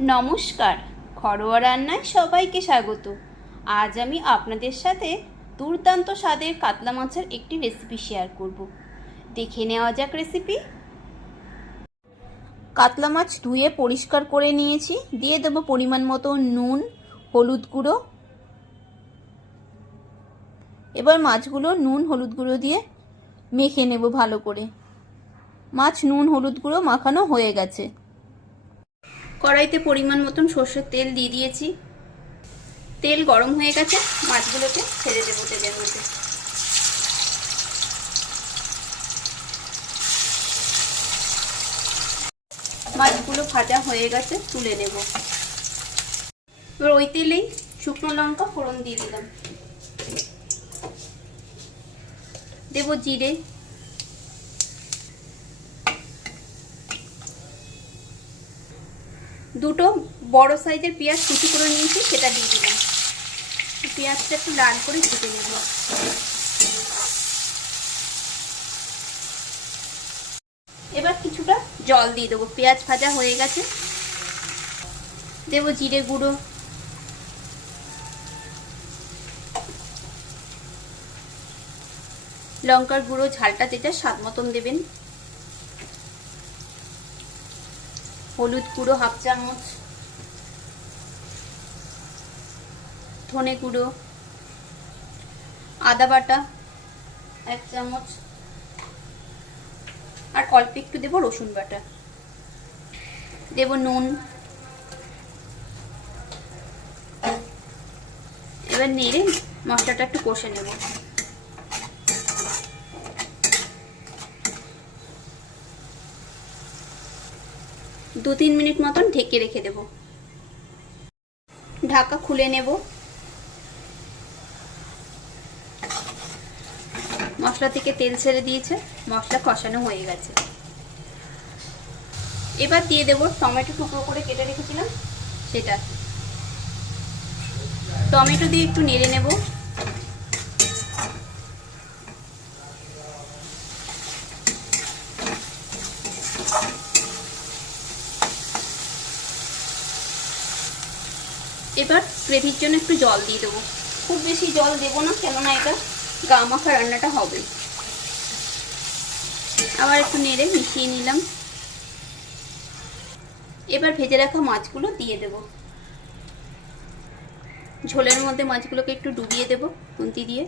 নমস্কার, ঘরোয়া রান্নায় সবাইকে স্বাগত। আজ আমি আপনাদের সাথে দুর্দান্ত স্বাদের কাতলা মাছের একটি রেসিপি শেয়ার করব। দেখে নেওয়া যাক রেসিপি। কাতলা মাছ ধুয়ে পরিষ্কার করে নিয়েছি। দিয়ে দেবো পরিমাণ মতো নুন, হলুদ গুঁড়ো। এবার মাছগুলো নুন হলুদ গুঁড়ো দিয়ে মেখে নেব ভালো করে। মাছ নুন হলুদ গুঁড়ো মাখানো হয়ে গেছে। কড়াইতে পরিমাণ মতন সর্ষের তেল দিয়ে দিয়েছি। তেল গরম হয়ে গেছে, মাছগুলোকে ছেড়ে দেবো তেলের মধ্যে। মাছগুলো ভাজা হয়ে গেছে, তুলে নেব। এবার ওই তেলেই শুকনো লঙ্কা ফোড়ন দিয়ে দিলাম। দেব জিরে, দুটো বড় সাইজের পেঁয়াজ কুচি করে নিয়েছি, সেটা দিয়ে দিলাম। পেঁয়াজটা একটু লাল করে ভেজে নেব। এবার কিছুটা জল দিয়ে দেবো। পেঁয়াজ ভাজা হয়ে গেছে। দেবো জিরে গুঁড়ো, লঙ্কার গুঁড়ো, ঝালটা যেটা স্বাদ মতন দেবেন। হলুদ গুঁড়ো হাফ চামচ, ধনে গুঁড়ো, আদা বাটা 1 চামচ, আর অল্প একটু দেবো রসুন বাটা। দেব নুন। এবার নেড়ে মশলাটা একটু কষে নেব। দু 3 মিনিট মতন ঢেকে রেখে দেব। ঢাকা খুলে নেব। মশলা থেকে তেল ছেড়ে দিয়েছে, মশলা কষানো হয়ে গেছে। এবার দিয়ে দেব টমেটো টুকরো করে কেটে রেখেছিলাম সেটা। টমেটো দিয়ে একটু নেড়ে নেব। এবার গ্রেভির জন্য একটু জল দিয়ে দেবো। খুব বেশি জল দেবো না, কেননা এটা গা মাখা রান্নাটা হবে। আবার একটু নেড়ে মিশিয়ে নিলাম। এবার ভেজে রাখা মাছগুলো দিয়ে দেব। ঝোলের মধ্যে মাছগুলোকে একটু ডুবিয়ে দেব খুন্তি দিয়ে।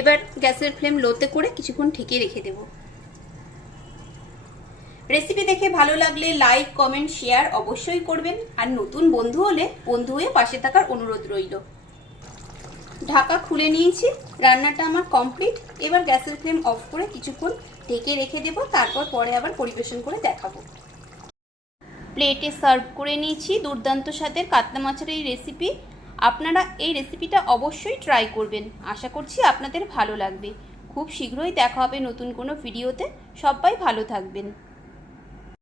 এবার গ্যাসের ফ্লেম লোতে করে কিছুক্ষণ ঢেকে রেখে দেব। রেসিপি দেখে ভালো লাগলে লাইক, কমেন্ট, শেয়ার অবশ্যই করবেন। আর নতুন বন্ধু হলে বন্ধু হয়ে পাশে থাকার অনুরোধ রইল। ঢাকা খুলে নিয়েছি, রান্নাটা আমার কমপ্লিট। এবার গ্যাসের ফ্লেম অফ করে কিছুক্ষণ ঢেকে রেখে দেব, তারপর পরে আবার পরিবেশন করে দেখাবো। প্লেটে সার্ভ করে নিয়েছি দুর্দান্ত স্বাদের কাতলা মাছের এই রেসিপি। আপনারা এই রেসিপিটা অবশ্যই ট্রাই করবেন। আশা করছি আপনাদের ভালো লাগবে। খুব শীঘ্রই দেখা হবে নতুন কোনো ভিডিওতে। সবাই ভালো থাকবেন।